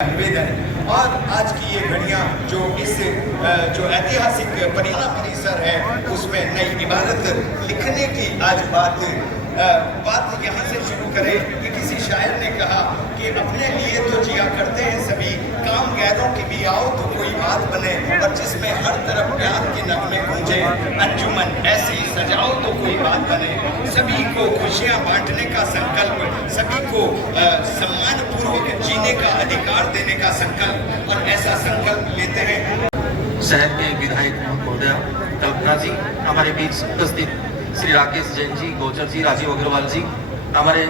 निवेदन और आज की ये घड़ियां जो इस जो ऐतिहासिक परिसर है उसमें नई इबारत लिखने की आज बात यहाँ से शुरू करें कि किसी शायर ने कहा कि अपने लिए तो जिया करते हैं सभी, काम गैरों की भी आओ तो कोई बात बने, और जिसमें हर तरफ प्यार के नगमे गूंजे, अंजुमन ऐसी सजाओ तो कोई बात बने। सभी को खुशियाँ बांटने का संकल्प, सभी को सम्मान पूर्वक जीने का अधिकार देने का संकल्प, और ऐसा संकल्प लेते हैं। शहर के विधायक महोदया कल्पना जी, हमारे बीच उपस्थित श्री राकेश जैन जी, गोचर जी, राजीव अग्रवाल जी, हमारे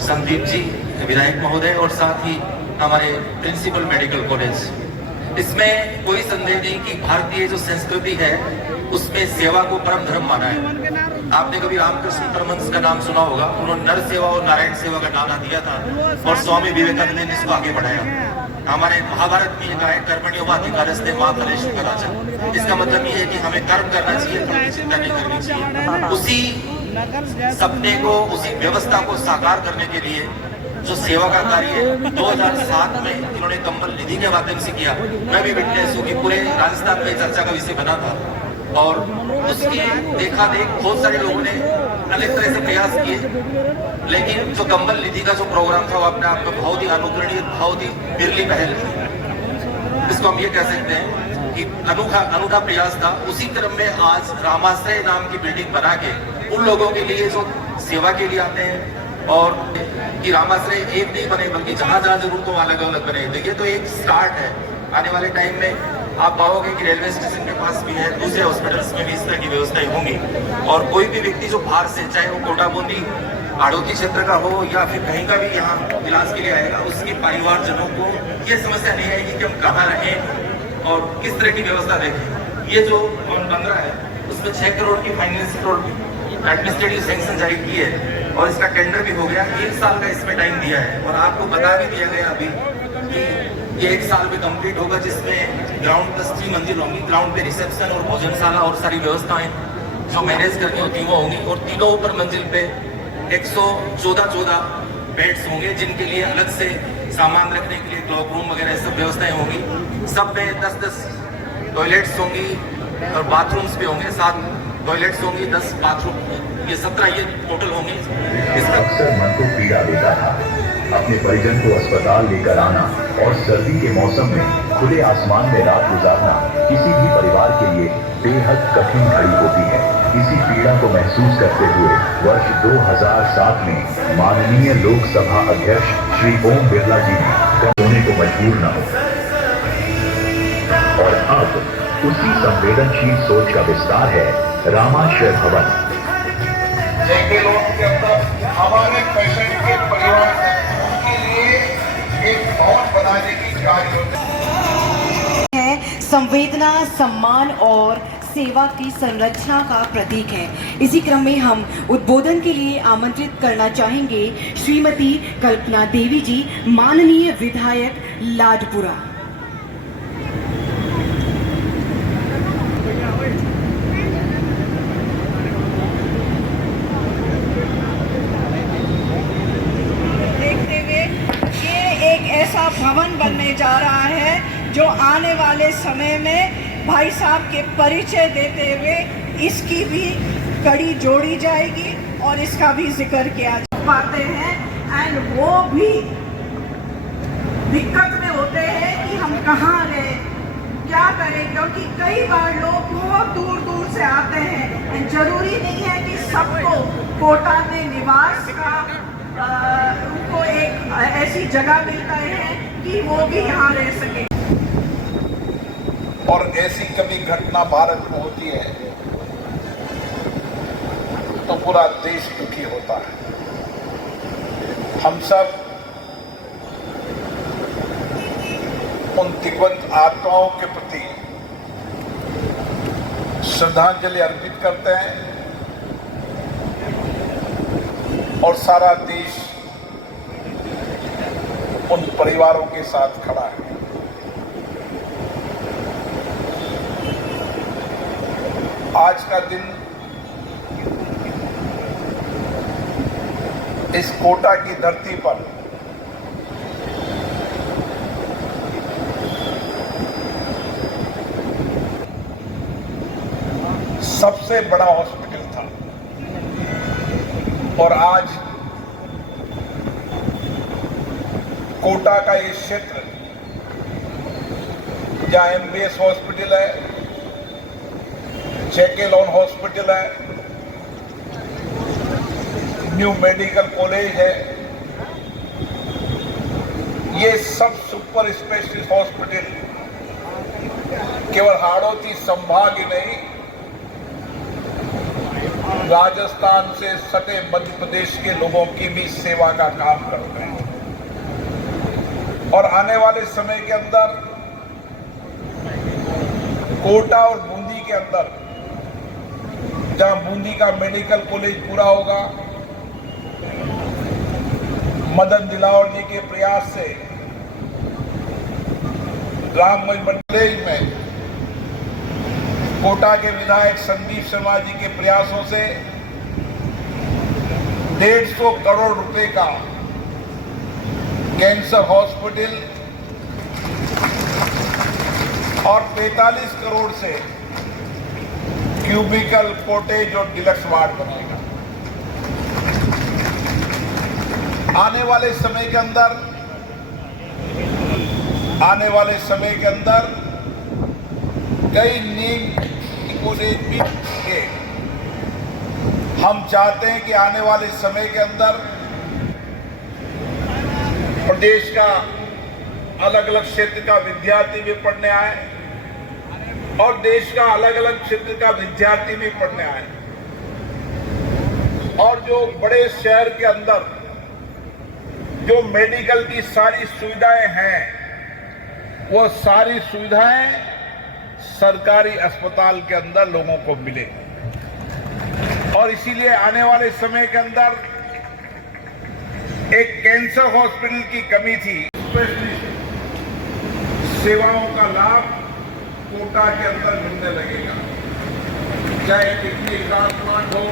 संदीप जी विधायक महोदय, और साथ ही हमारे प्रिंसिपल मेडिकल कॉलेज। इसमें कोई संदेह नहीं कि भारतीय जो संस्कृति है उसमें सेवा को परम धर्म माना है। आपने कभी रामकृष्ण परमहंस का नाम सुना होगा, उन्होंने नर सेवा और नारायण सेवा का नारा दिया था और स्वामी विवेकानंद ने इसको आगे बढ़ाया। हमारे महाभारत में कहा है कर्मण्योवाधिकारस्ते मा फलेषु कदाचन। इसका मतलब ये है कि हमें कर्म करना चाहिए, फल की चिंता नहीं करनी चाहिए। उसी सपने को, उसी व्यवस्था को साकार करने के लिए जो सेवा का कार्य 2007 में इन्होंने कंबल निधि के माध्यम से किया, मैं भी विटनेस हूँ कि पूरे राजस्थान में चर्चा का विषय बना था, और उसकी देखा देख बहुत सारे लोगों ने अलग तरह से प्रयास किए, लेकिन जो कंबल निधि का जो प्रोग्राम था वो अपने आप में बहुत ही अनुकरणीय, बहुत ही बिरली पहल थी। इसको हम ये कह सकते हैं कि अनूठा प्रयास था। उसी क्रम में आज रामाश्रय नाम की बिल्डिंग बना के उन लोगों के लिए जो सेवा के लिए आते हैं, और कि रामाश्रय एक नहीं बने बल्कि जहां जहां जरूरत हो अलग अलग बने, तो ये तो एक स्टार्ट है। आने वाले टाइम में आप पाओगे कि रेलवे स्टेशन के पास भी है, दूसरे हॉस्पिटल्स में भी इस तरह की व्यवस्थाएं होंगी, और कोई भी व्यक्ति जो बाहर से, चाहे वो कोटा बूंदी आड़ोती क्षेत्र का हो या फिर कहीं का भी यहाँ इलाज के लिए आएगा, उसके परिवारजनों को ये समस्या नहीं आएगी कि हम कहाँ रहें और किस तरह की व्यवस्था देखें। ये जो बन रहा है उसमें 6 करोड़ की फाइनेंस एडमिनिस्ट्रेटिव सैंक्शन जारी की है, और इसका टेंडर भी हो गया। 1 साल का इसमें टाइम दिया है, और आपको बता भी दिया गया अभी कि ये 1 साल में कंप्लीट होगा, जिसमें ग्राउंड प्लस 3 मंजिल होंगी। ग्राउंड पे रिसेप्शन और भोजनशाला और सारी व्यवस्थाएं जो मैनेज करनी होती वो होंगी, और तीनों ऊपर मंजिल पे 114 बेड्स होंगे, जिनके लिए अलग से सामान रखने के लिए क्लॉक रूम वगैरह सब व्यवस्थाएं होंगी। सब में 10-10 टॉयलेट्स होंगी और बाथरूम्स भी होंगे, 7 टॉयलेट्स होंगी, 10 बाथरूम, ये 17 ये टोटल होंगे। इसका अक्सर मन को पीड़ा देता था। अपने परिजन को अस्पताल लेकर आना और सर्दी के मौसम में खुले आसमान में रात गुजारना किसी भी परिवार के लिए बेहद कठिन घड़ी होती है। इसी पीड़ा को महसूस करते हुए वर्ष 2007 में माननीय लोकसभा अध्यक्ष श्री ओम बिरला जी ने होने को मजबूर न हो, और अब उसी संवेदनशील सोच का विस्तार है रामाश्रय भवन। जेके लोन के अंदर हमारे पेशेंट के परिवार के लिए एक भवन बनाने की कार्य है। संवेदना, सम्मान और सेवा की संरचना का प्रतीक है। इसी क्रम में हम उद्बोधन के लिए आमंत्रित करना चाहेंगे श्रीमती कल्पना देवी जी, माननीय विधायक लाडपुरा। ऐसा भवन बनने जा रहा है जो आने वाले समय में भाई साहब के परिचय देते हुए इसकी भी कड़ी जोड़ी जाएगी और इसका भी जिक्र किया जा पाते हैं। एंड वो भी दिक्कत में होते हैं कि हम कहाँ रहे, क्या करें, क्योंकि कई बार लोग बहुत दूर दूर से आते हैं। एंड जरूरी नहीं है कि सबको कोटा में निवास का उनको एक ऐसी जगह मिलता है कि वो भी यहाँ रह सके। और ऐसी कभी घटना भारत में होती है तो पूरा देश दुखी होता है। हम सब उन दिग्गज आत्माओं के प्रति श्रद्धांजलि अर्पित करते हैं, और सारा देश उन परिवारों के साथ खड़ा है। आज का दिन इस कोटा की धरती पर सबसे बड़ा हॉस्पिटल था और आज कोटा का ये क्षेत्र जहां एमबीएस हॉस्पिटल है, जेके लोन हॉस्पिटल है, न्यू मेडिकल कॉलेज है, ये सब सुपर स्पेशलिस्ट हॉस्पिटल केवल हाड़ौती संभाग ही नहीं, राजस्थान से सटे मध्य प्रदेश के लोगों की भी सेवा का काम करते हैं। और आने वाले समय के अंदर कोटा और बूंदी के अंदर, जहां बूंदी का मेडिकल कॉलेज पूरा होगा, मदन दिलावर जी के प्रयास से रामगंज मंडल में कोटा के विधायक संदीप शर्मा जी के प्रयासों से 150 करोड़ रुपए का कैंसर हॉस्पिटल और 45 करोड़ से क्यूबिकल, कॉटेज और डिलक्स वार्ड बनेगा। आने वाले समय के अंदर कई नीम कॉलेज भी होंगे। हम चाहते हैं कि आने वाले समय के अंदर प्रदेश का अलग अलग क्षेत्र का विद्यार्थी भी पढ़ने आए और देश का अलग अलग क्षेत्र का विद्यार्थी भी पढ़ने आए, और जो बड़े शहर के अंदर जो मेडिकल की सारी सुविधाएं हैं, वो सारी सुविधाएं सरकारी अस्पताल के अंदर लोगों को मिले। और इसीलिए आने वाले समय के अंदर एक कैंसर हॉस्पिटल की कमी थी। स्पेशलिस्ट सेवाओं का लाभ कोटा के अंदर मिलने लगेगा, चाहे किडनी ट्रांसप्लांट हो,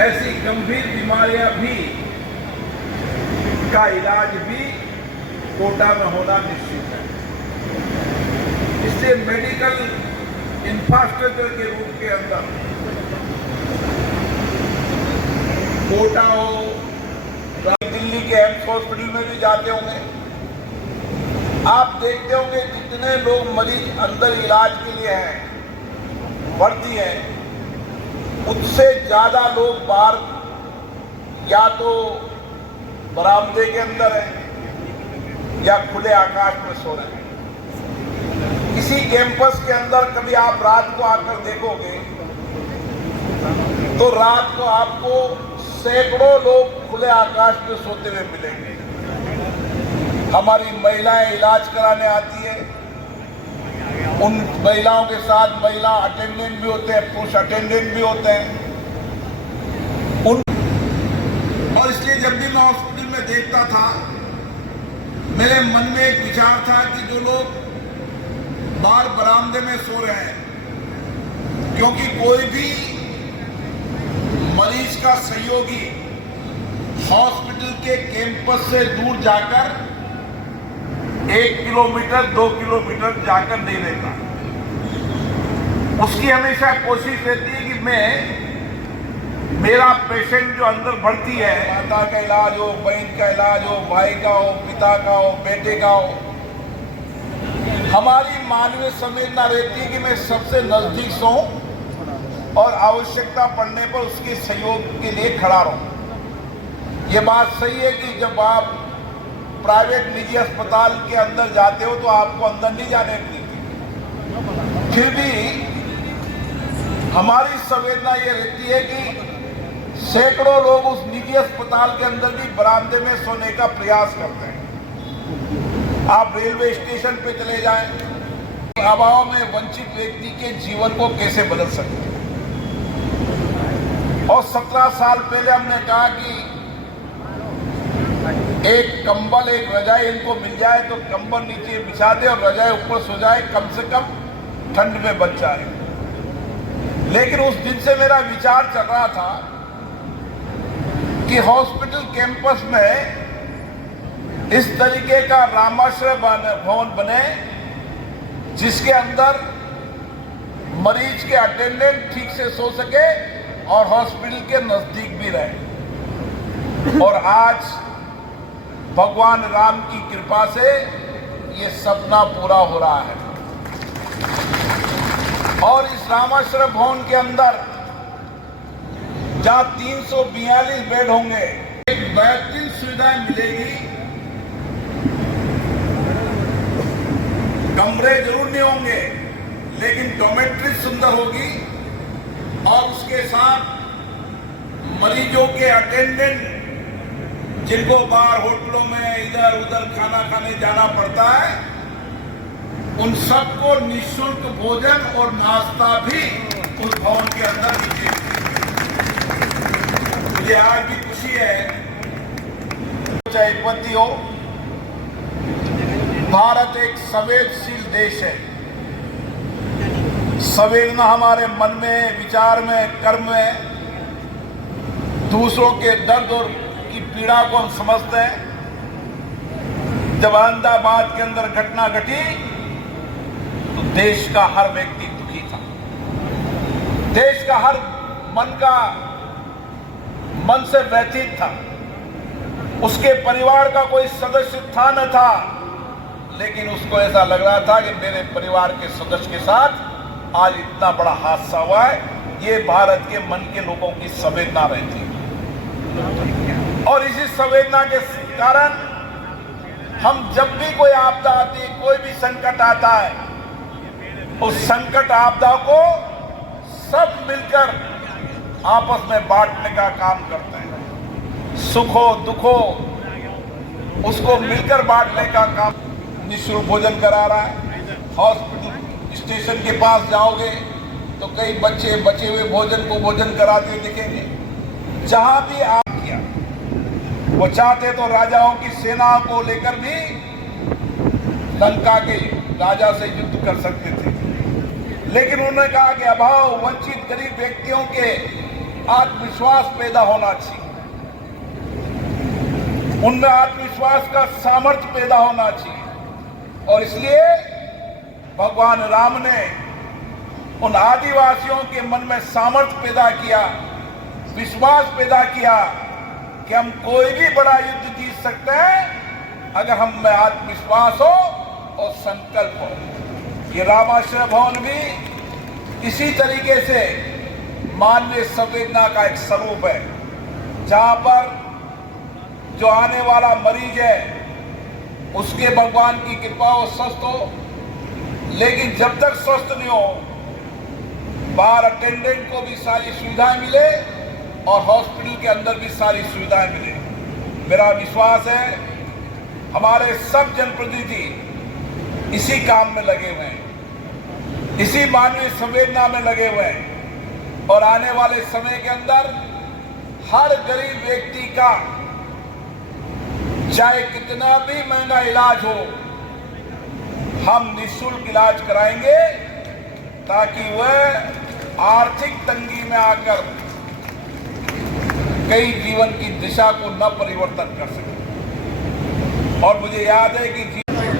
ऐसी गंभीर बीमारियां भी का इलाज भी कोटा में होना निश्चित है। इसलिए मेडिकल इंफ्रास्ट्रक्चर के रूप के अंदर कोटा हो, दिल्ली के एम्स हॉस्पिटल में भी जाते होंगे, आप देखते होंगे जितने लोग मरीज अंदर इलाज के लिए हैं, भर्ती हैं, उससे ज्यादा लोग बाहर या तो बरामदे के अंदर है या खुले आकाश में सो रहे हैं। इसी कैंपस के अंदर कभी आप रात को आकर देखोगे तो रात को आपको सैकड़ों लोग खुले आकाश में सोते हुए मिलेंगे। हमारी महिलाएं इलाज कराने आती है, उन महिलाओं के साथ महिला अटेंडेंट भी होते हैं, पुरुष अटेंडेंट भी होते हैं। और इसलिए जब भी मैं हॉस्पिटल में देखता था, मेरे मन में एक विचार था कि जो लोग बाहर बरामदे में सो रहे हैं, क्योंकि कोई भी मरीज का सहयोगी हॉस्पिटल के कैंपस से दूर जाकर 1 किलोमीटर 2 किलोमीटर जाकर नहीं रहता। उसकी हमेशा कोशिश रहती है कि मेरा पेशेंट जो अंदर भर्ती है, माता का इलाज हो, बहन का इलाज हो, भाई का हो, पिता का हो, बेटे का हो, हमारी मानवीय संवेदना रहती है कि मैं सबसे नजदीक सोऊं और आवश्यकता पड़ने पर उसके सहयोग के लिए खड़ा रहूं। ये बात सही है कि जब आप प्राइवेट निजी अस्पताल के अंदर जाते हो तो आपको अंदर नहीं जाने देती, फिर भी हमारी संवेदना ये रहती है कि सैकड़ों लोग उस निजी अस्पताल के अंदर भी बरामदे में सोने का प्रयास करते हैं। आप रेलवे स्टेशन पे चले जाएं, अभाव में वंचित व्यक्ति के जीवन को कैसे बदल सकते हैं। और 17 साल पहले हमने कहा कि एक कंबल, एक रजाई इनको मिल जाए तो कंबल नीचे बिछा दे और रजाई ऊपर सो जाए, कम से कम ठंड में बच जाए। लेकिन उस दिन से मेरा विचार चल रहा था कि हॉस्पिटल कैंपस में इस तरीके का रामाश्रय भवन बने जिसके अंदर मरीज के अटेंडेंट ठीक से सो सके और हॉस्पिटल के नजदीक भी रहे। और आज भगवान राम की कृपा से ये सपना पूरा हो रहा है। और इस रामाश्रम भवन के अंदर जहां 342 बेड होंगे, एक बेहतरीन सुविधाएं मिलेगी। कमरे जरूर नहीं होंगे, लेकिन डॉर्मेट्री सुंदर होगी और उसके साथ मरीजों के अटेंडेंट जिनको बाहर होटलों में इधर उधर खाना खाने जाना पड़ता है, उन सबको निःशुल्क भोजन और नाश्ता भी उस भवन के अंदर दीजिए। मुझे आज भी खुशी है, चाहे विपत्ति हो, भारत एक संवेदनशील देश है। संवेदना हमारे मन में, विचार में, कर्म में दूसरों के दर्द और की पीड़ा को हम समझते हैं। जब अहमदाबाद के अंदर घटना घटी तो देश का हर व्यक्ति दुखी था। देश का हर मन से व्यथित था। उसके परिवार का कोई सदस्य था न था, लेकिन उसको ऐसा लग रहा था कि मेरे परिवार के सदस्य के साथ आज इतना बड़ा हादसा हुआ है। ये भारत के मन के लोगों की संवेदना रहती है। और इसी संवेदना के कारण हम जब भी कोई आपदा आती है, कोई भी संकट आता है, उस संकट आपदा को सब मिलकर आपस में बांटने का काम करते हैं। सुख हो दुख हो उसको मिलकर बांटने का काम। निःशुल्क भोजन करा रहा है। हॉस्पिटल स्टेशन के पास जाओगे तो कई बच्चे बचे हुए भोजन को भोजन कराते दिखेंगे। जहां भी आप किया, वो चाहते तो राजाओं की सेनाओं को लेकर भी लंका के राजा से युद्ध कर सकते थे, लेकिन उन्होंने कहा कि अभाव वंचित गरीब व्यक्तियों के आत्मविश्वास पैदा होना चाहिए, उनमें आत्मविश्वास का सामर्थ्य पैदा होना चाहिए। और इसलिए भगवान राम ने उन आदिवासियों के मन में सामर्थ्य पैदा किया, विश्वास पैदा किया कि हम कोई भी बड़ा युद्ध जीत सकते हैं अगर हम में आत्मविश्वास हो और संकल्प हो। ये रामाश्रय भवन भी इसी तरीके से मानवीय संवेदना का एक स्वरूप है, जहां पर जो आने वाला मरीज है उसके भगवान की कृपा हो, स्वस्थ हो, लेकिन जब तक स्वस्थ नहीं हो, बाहर अटेंडेंट को भी सारी सुविधाएं मिले और हॉस्पिटल के अंदर भी सारी सुविधाएं मिले। मेरा विश्वास है हमारे सब जनप्रतिनिधि इसी काम में लगे हुए हैं, इसी मानवीय संवेदना में लगे हुए हैं। और आने वाले समय के अंदर हर गरीब व्यक्ति का चाहे कितना भी महंगा इलाज हो, हम निःशुल्क इलाज कराएंगे ताकि वह आर्थिक तंगी में आकर कई जीवन की दिशा को न परिवर्तन कर सके। और मुझे याद है कि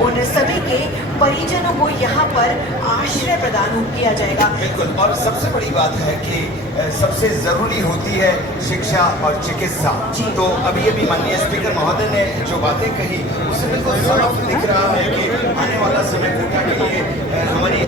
उन सभी के परिजनों को यहाँ पर आश्रय प्रदान किया जाएगा। बिल्कुल, और सबसे बड़ी बात है कि सबसे जरूरी होती है शिक्षा और चिकित्सा। तो अभी माननीय स्पीकर महोदय ने जो बातें कही उससे बिल्कुल साफ दिख रहा है कि आने वाला समय कोटा के लिए हमारी